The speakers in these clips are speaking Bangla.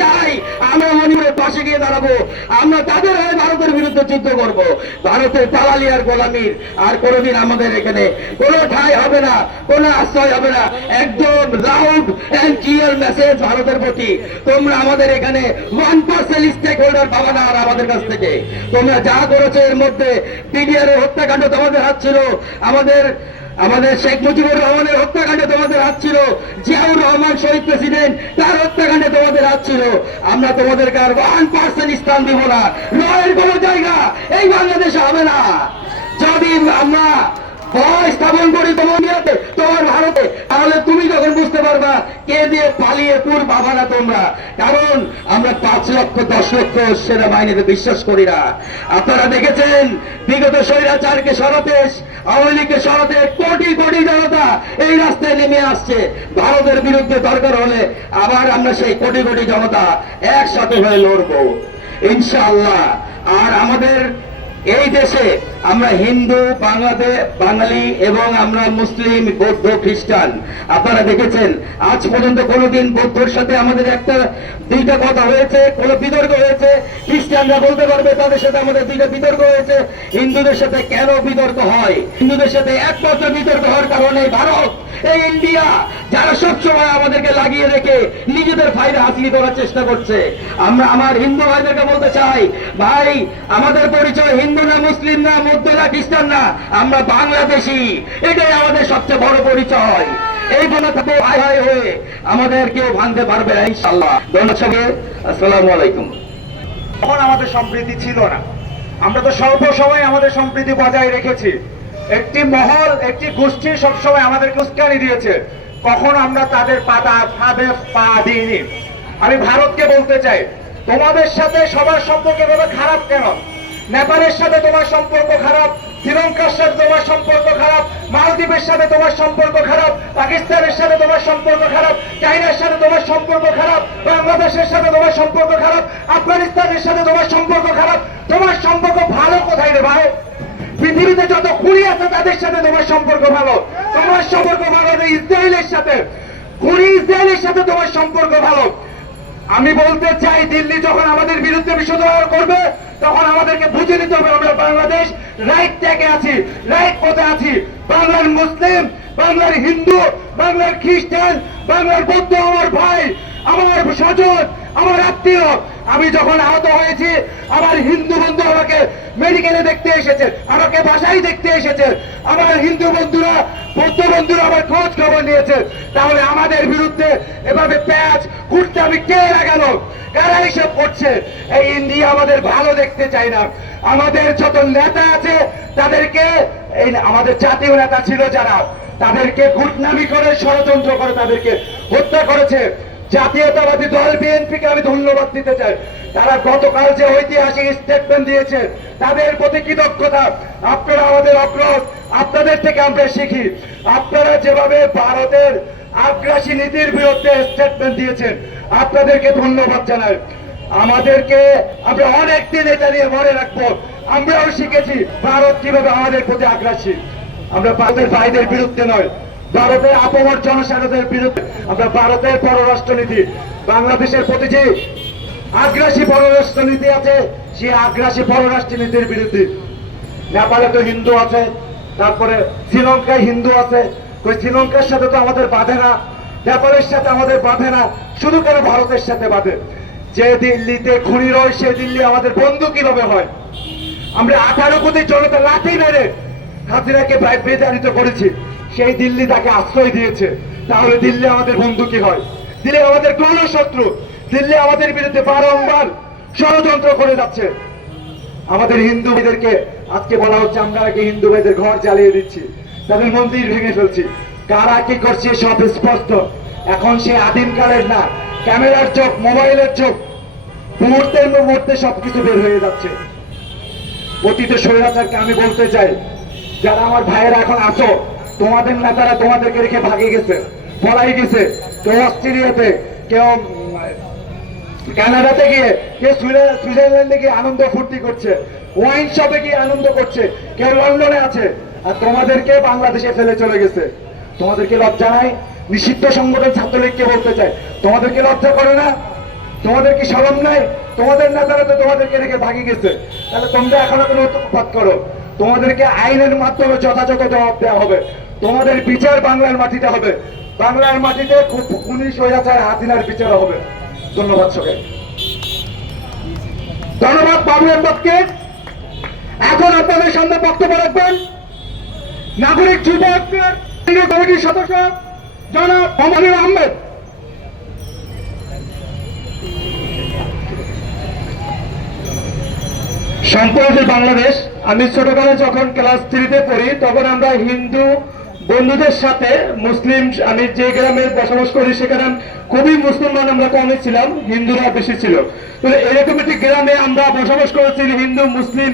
চাই আমরা মণিপুরের পাশে গিয়ে দাঁড়াবো, আমরা তাদের হয়ে ভারতের বিরুদ্ধে যুদ্ধ করব। ভারতের দালালি আর গোলামির আর কোনোদিন আমাদের এখানে কোনো ঠাঁই হবে না, কোনো আশ্রয় হবে না। একদম লাউড এন্ড ক্লিয়ার মেসেজ ভারতের প্রতি, তোমরা আমাদের এখানে 1% স্টেক হোল্ডার পাবে না। আর আমাদের কাছ থেকে তোমরা যা করেছো এর মধ্যে পিডিআর এর হত্যাকাণ্ড তোমাদের হাত ছিল, আমাদের শেখ মুজিবুর রহমানের হত্যাকাণ্ডে তোমাদের হাত ছিল, জিয়াউর রহমান শহীদ প্রেসিডেন্ট তার হত্যাকাণ্ডে তোমাদের হাত ছিল। আমরা তোমাদেরকে আর 1% স্থান দিব না। লয়ের কোনো জায়গা এই বাংলাদেশে হবে না। যদি আমরা ভয় স্থাপন করি তোমার ভারতে, তাহলে তুমি যখন বুঝতে পারবা কে দিয়ে পালিয়ে পাবা না তোমরা। কারণ আমরা 5 লক্ষ 10 লক্ষ সেনাবাহিনীতে বিশ্বাস করি না। আপনারা দেখেছেন বিগত স্বৈরাচারকে সরাতে, আওয়ামী লীগকে সরাতে কোটি কোটি জনতা এই রাস্তায় নেমে আসছে। ভারতের বিরুদ্ধে দরকার হলে আবার আমরা সেই কোটি কোটি জনতা একসাথে হয়ে লড়বো ইনশাআল্লাহ। আর আমাদের এই দেশে আমরা হিন্দু, বাঙালি এবং আমরা মুসলিম, বৌদ্ধ, খ্রিস্টান, আপনারা দেখেছেন আজ পর্যন্ত কোনোদিন বৌদ্ধর সাথে আমাদের একটা দুইটা কথা হয়েছে, কোনো বিতর্ক হয়েছে? খ্রিস্টানরা বলতে পারবে তাদের সাথে আমাদের দুইটা বিতর্ক হয়েছে। হিন্দুদের সাথে কেন বিতর্ক হয়? হিন্দুদের সাথে একমাত্র বিতর্ক হওয়ার কারণে ভারত, এই ইন্ডিয়া, যারা সবসময় আমাদেরকে লাগিয়ে রেখে নিজেদের ফায়দা হাসিল করার চেষ্টা করছে। আমরা আমার হিন্দু ভাইদেরকে বলতে চাই, ভাই আমাদের পরিচয় হিন্দু না, মুসলিম না, মধ্য না, খ্রিস্টান না, আমরা বাংলাদেশি। এটাই আমাদের সবচেয়ে বড় পরিচয়। এই বলা থেকে ভাই হয়ে আমাদের কেউ ভাঙতে পারবে না ইনশাআল্লাহ। ধন্যবাদ, আসসালামু আলাইকুম। তখন আমাদের সম্প্রীতি ছিল না, আমরা তো স্বল্প সময় আমাদের সম্প্রীতি বজায় রেখেছি। একটি মহল, একটি গোষ্ঠী সবসময় আমাদেরকে উস্কানি দিয়েছে, কখন আমরা তাদের ফাঁদে পা দিইনি। আমি ভারতকে বলতে চাই, তোমাদের সাথে সবার সম্পর্ক খারাপ কেন? নেপালের সাথে তোমার সম্পর্ক খারাপ, শ্রীলঙ্কার সাথে তোমার সম্পর্ক খারাপ, মালদ্বীপের সাথে তোমার সম্পর্ক খারাপ, পাকিস্তানের সাথে তোমার সম্পর্ক খারাপ, চাইনার সাথে তোমার সম্পর্ক খারাপ, বাংলাদেশের সাথে তোমার সম্পর্ক খারাপ, আফগানিস্তানের সাথে তোমার সম্পর্ক খারাপ। তোমার সম্পর্ক ভালো কোথায় রে ভাই? পৃথিবীতে যত খুনি আছে তাদের সাথে তোমার সম্পর্ক ভালো। তোমার সম্পর্ক ভালো ইসরায়েলের সাথে, খুনি ইসরায়েলের সাথে তোমার সম্পর্ক ভালো। আমি বলতে চাই, দিল্লি যখন আমাদের বিরুদ্ধে বিশ্বদ্রোহ করবে তখন আমাদেরকে বুঝে নিতে হবে আমরা বাংলাদেশ রাইট ট্র্যাকে আছি, রাইট পথে আছি। বাংলার মুসলিম, বাংলার হিন্দু, বাংলার খ্রিস্টান, বাংলার বৌদ্ধ আমার ভাই, আমার স্বজন, আমার আত্মীয়। আমি যখন আহত হয়েছি আমার হিন্দু বন্ধু আমাকে মেডিকেলে দেখতে এসেছে, আমাকে বাসায় দেখতে এসেছে। আমার হিন্দু বন্ধুরা, বৌদ্ধ বন্ধুরা আমার খোঁজ খবর নিয়েছে। তাহলে আমাদের বিরুদ্ধে এভাবে প্যাচ ঘুরতে আমি কে লাগালো? কারা এসব করছে? এই ইন্ডিয়া আমাদের ভালো দেখতে চাই না। আমাদের যত নেতা আছে তাদেরকে, এই আমাদের জাতীয় নেতা ছিল যারা, তাদেরকে গুটনামি করে ষড়যন্ত্র করে তাদেরকে হত্যা করেছে। জাতীয়তাবাদী দল বিএনপিকে আমি ধন্যবাদ দিতে চাই। তারা গতকাল যে ঐতিহাসিক স্টেটমেন্ট দিয়েছে তাদের প্রতি কৃতজ্ঞতা। আপনারা আমাদের অগ্রজ, আপনাদের থেকে আমরা শিখি। আপনারা যেভাবে ভারতের আগ্রাসী নীতির বিরুদ্ধে স্টেটমেন্ট দিয়েছেন, আপনাদেরকে ধন্যবাদ জানাই। আমাদেরকে আমরা অনেক দিন এটা নিয়ে মনে রাখবো। আমরাও শিখেছি ভারত কিভাবে আমাদের প্রতি আগ্রাসী। আমরা ভারতের ভাইদের বিরুদ্ধে নয়, ভারতের আপমর জনসাধারণের বিরুদ্ধে। আমরা ভারতের পররাষ্ট্রনীতি, বাংলাদেশের প্রতি যে আগ্রাসী পররাষ্ট্রনীতি আছে সেই আগ্রাসী পররাষ্ট্রনীতির বিরুদ্ধে। নেপালে তো হিন্দু আছে, তারপরে শ্রীলঙ্কায় হিন্দু আছে, ওই শ্রীলঙ্কার সাথে তো আমাদের বাঁধে না, নেপালের সাথে আমাদের বাঁধে না, শুধু কেন ভারতের সাথে বাঁধে? যে দিল্লিতে খুনি রয় সে দিল্লি আমাদের বন্ধু কিভাবে হয়? আমরা 18 কোটি জনতা লাঠি মেরে হাসিনাকে বিতাড়িত করেছি, সেই দিল্লি তাকে আশ্রয় দিয়েছে। তাহলে দিল্লি আমাদের বন্ধু কি হয়? দিল্লি আমাদের কোন শত্রু? দিল্লি আমাদের বিরুদ্ধে বারংবার ষড়যন্ত্র করে যাচ্ছে। আমাদের হিন্দু ভাইদেরকে আজকে বলা হচ্ছে আমরা নাকি হিন্দু ভাইদের ঘর জ্বালিয়ে দিচ্ছি, তাদের মন্দির ভেঙে ফেলছি। কারা কি করছে সব স্পষ্ট। এখন সে আদিমকালের না, ক্যামেরার চোখ, মোবাইলের চোখ, মুহূর্তের মুহূর্তে সবকিছু বের হয়ে যাচ্ছে। অতীত স্বৈরাচারকে আমি বলতে চাই, যারা আমার ভাইয়েরা এখন আসো, তোমাদের নেতারা তোমাদেরকে রেখে ভাগে গেছে, পলাই গেছে। কেউ অস্ট্রেলিয়াতে, কেউ কানাডাতে গিয়ে, কেউ সুইজারল্যান্ডে গিয়ে আনন্দ ফুর্তি করছে, ওয়াইন শপে গিয়ে আনন্দ করছে, কেউ লন্ডনে আছে। আর তোমাদেরকে বাংলাদেশে ফেলে চলে গেছে। তোমাদেরকে লজ্জা নাই? নিষিদ্ধ সংগঠন ছাত্রলীগকে বলতে চাই, তোমাদেরকে লজ্জা করে না? তোমাদের কি শরম নাই? তোমাদের নেতারা তো তোমাদেরকে রেখে ভাগি গেছে, তাহলে তোমরা এখনো কোনো উৎপাত করো? তোমাদেরকে আইনের মাধ্যমে যথাযথ জবাব দেওয়া হবে। তোমাদের বিচার বাংলার মাটিতে হবে, বাংলার মাটিতে খুনি স্বৈরাচার হাসিনার বিচার হবে। ধন্যবাদ সবাই। ধন্যবাদ বাবু আহমদকে। এখন আপনাদের সামনে বক্তব্য রাখবেন নাগরিক যুবক কেন্দ্রীয় কমিটির সদস্য জনাব মোহাম্মদ আহমেদ। সম্প্রতি বাংলাদেশ, আমি ছোটবেলায় যখন ক্লাস 3-তে পড়ি তখন আমরা হিন্দু বন্ধুদের সাথে মুসলিম, আমি যে গ্রামে বসবাস করি সেখানে খুবই মুসলমান আমরা কমই ছিলাম, হিন্দুরা বেশি ছিল। তো এরকম একটি গ্রামে আমরা বসবাস করেছি হিন্দু মুসলিম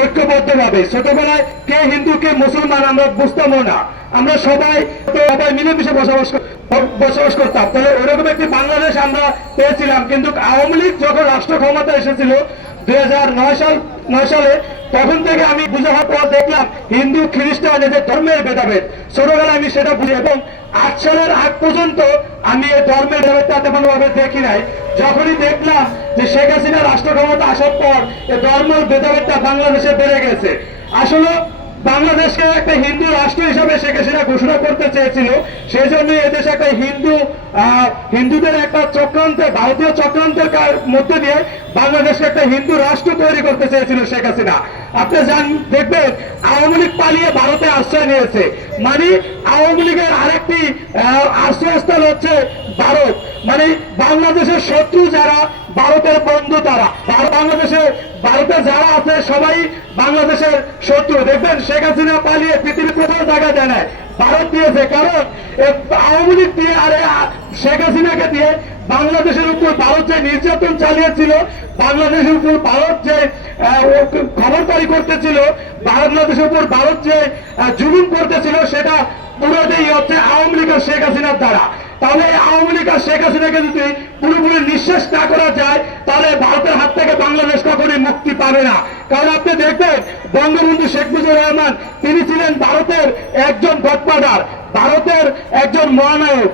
ঐক্যবদ্ধভাবে। ছোটবেলায় কে হিন্দু কে মুসলমান আমরা বুঝতামও না, আমরা সবাই মিলেমিশে বসবাস করতাম। তাহলে ওইরকম একটি বাংলাদেশ আমরা পেয়েছিলাম। কিন্তু আওয়ামী লীগ যখন রাষ্ট্র ক্ষমতা এসেছিল 2009 সালে, তখন থেকে আমি বুঝার পর দেখলাম হিন্দু খ্রিস্টান এদের ধর্মের ভেদাভেদ। ছোটবেলায় আমি সেটা বুঝি এবং 8 সালের আগ পর্যন্ত আমি এই ধর্মের ভেদাভেদটা তেমন ভাবে দেখি নাই। যখনই দেখলাম যে শেখ হাসিনা রাষ্ট্র ক্ষমতা আসার পর এই ধর্মের ভেদাভেদটা বাংলাদেশে বেড়ে গেছে। আসলে বাংলাদেশকে একটা হিন্দু রাষ্ট্র হিসাবে শেখ হাসিনা ঘোষণা করতে চেয়েছিল, সেই জন্য এদেশে একটা হিন্দুদের একটা চক্রান্তে, ভারতীয় চক্রান্তের মধ্যে দিয়ে বাংলাদেশকে একটা হিন্দু রাষ্ট্র তৈরি করতে চেয়েছিল শেখ হাসিনা। আপনি দেখবেন আওয়ামী লীগ পালিয়ে ভারতে আশ্রয় নিয়েছে, মানে আওয়ামী লীগের আরেকটি আশ্রয়স্থল হচ্ছে ভারত। মানে বাংলাদেশের শত্রু যারা, ভারতের বন্ধু তারা। ভারতে যারা আছে সবাই বাংলাদেশের শত্রু। দেখবেন শেখ হাসিনা পালিয়ে পৃথিবীর কোথাও জায়গা দেয় না, ভারত দিয়েছে। কারণ আওয়ামী লীগ দিয়ে আর শেখ হাসিনাকে দিয়ে বাংলাদেশের উপর ভারত যে নির্যাতন চালিয়েছিল, বাংলাদেশের উপর ভারত যে খবরদারি করতেছিল, বাংলাদেশের উপর ভারত যে জুলুম করতেছিল, সেটা পুরোটাই হচ্ছে আওয়ামী লীগ আর শেখ হাসিনার দ্বারা। তাহলে আওয়ামী লীগ আর শেখ হাসিনাকে যদি পুরোপুরি নিঃশেষ না করা যায়, তাহলে ভারতের হাত থেকে বাংলাদেশ কখনোই মুক্তি পাবে না। কারণ আপনি দেখবেন বঙ্গবন্ধু শেখ মুজিবুর রহমান, তিনি ছিলেন ভারতের একজন গডফাদার, ভারতের একজন মহানায়ক।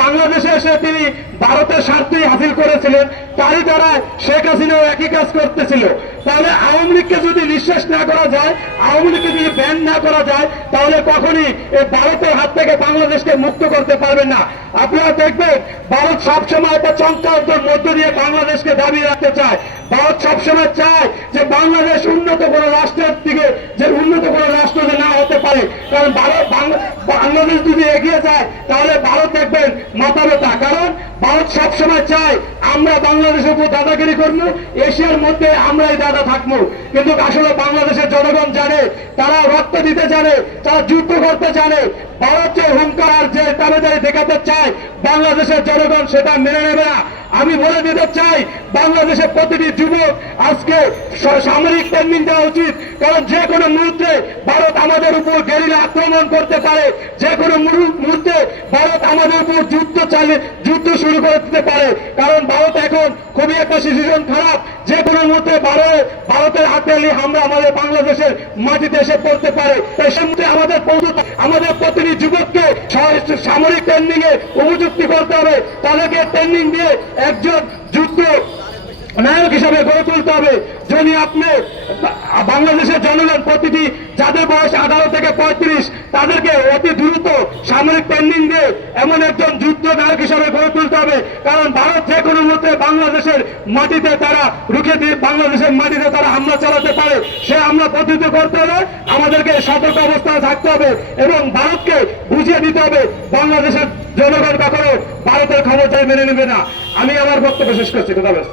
বাংলাদেশে এসে তিনি ভারতের স্বার্থই হাসিল করেছিলেন, তারই দ্বারা শেখ হাসিনাও একই কাজ করতেছিল। তাহলে আওয়ামী লীগকে যদি নিঃশেষ না করা যায়, আওয়ামী লীগকে যদি ব্যান না করা যায়, তাহলে কখনই এই ভারতের হাত থেকে বাংলাদেশকে মুক্ত করতে পারবেন না। আপনারা দেখবেন ভারত সবসময় একটা চক্রান্তের মধ্য দিয়ে বাংলাদেশকে দাবি রাখতে চায়। ভারত সবসময় চায় যে বাংলাদেশ উন্নত কোনো রাষ্ট্রের দিকে, যে উন্নত কোনো রাষ্ট্র যে না হতে পারে। কারণ বাংলাদেশ যদি এগিয়ে যায় তাহলে ভারত দেখবেন মাথা ব্যথা। কারণ ভারত সবসময় চায় আমরা বাংলাদেশের উপর দাদাগিরি করবো, এশিয়ার মধ্যে আমরাই দাদা থাকবো। কিন্তু আসলে বাংলাদেশের জনগণ জানে, তারা রক্ত দিতে জানে, তারা যুদ্ধ করতে জানে। ভারত যে হুঙ্কার, যে দাবিদারি দেখাতে চায়, বাংলাদেশের জনগণ সেটা মেনে নেবে না। আমি বলে দিতে চাই, বাংলাদেশের প্রতিটি যুবক আজকে সামরিক ট্রেনিং দেওয়া উচিত। কারণ যে কোনো মুহূর্তে ভারত আমাদের উপর গেরিলা আক্রমণ করতে পারে, যে কোনো মুহূর্তে ভারত আমাদের উপর যুদ্ধ শুরু করে দিতে পারে। কারণ ভারত এখন খুবই একটা সিচুয়েশন খারাপ, যে কোনো মুহূর্তে ভারতের হাতে আমরা আমাদের বাংলাদেশের মাটিতে এসে পড়তে পারে। তাই সে মুহূর্তে আমাদের প্রতিটি যুবককে সামরিক ট্রেনিং এ উপযুক্ত করতে হবে। তাদেরকে ট্রেনিং দিয়ে একজন যুদ্ধ নায়ক হিসাবে গড়ে তুলতে হবে। যদি আপনি বাংলাদেশের জনগণ প্রতিটি যাদের বয়স 18 থেকে 35, তাদেরকে অতি দ্রুত সামরিক ট্রেনিং দিয়ে এমন একজন যুদ্ধ নায়ক হিসাবে গড়ে তুলতে হবে। কারণ ভারত যে কোনো মুহূর্তে বাংলাদেশের মাটিতে তারা রুখে দিয়ে বাংলাদেশের মাটিতে তারা হামলা চালাতে পারে। সে হামলা প্রতিহত করতে হলে আমাদেরকে সতর্ক অবস্থায় থাকতে হবে এবং ভারতকে বুঝিয়ে দিতে হবে বাংলাদেশের জনগণ কখনো ভারতের ক্ষমতায় মেনে নেবে না। আমি আমার বক্তব্য শেষ করছি। ধন্যবাদ।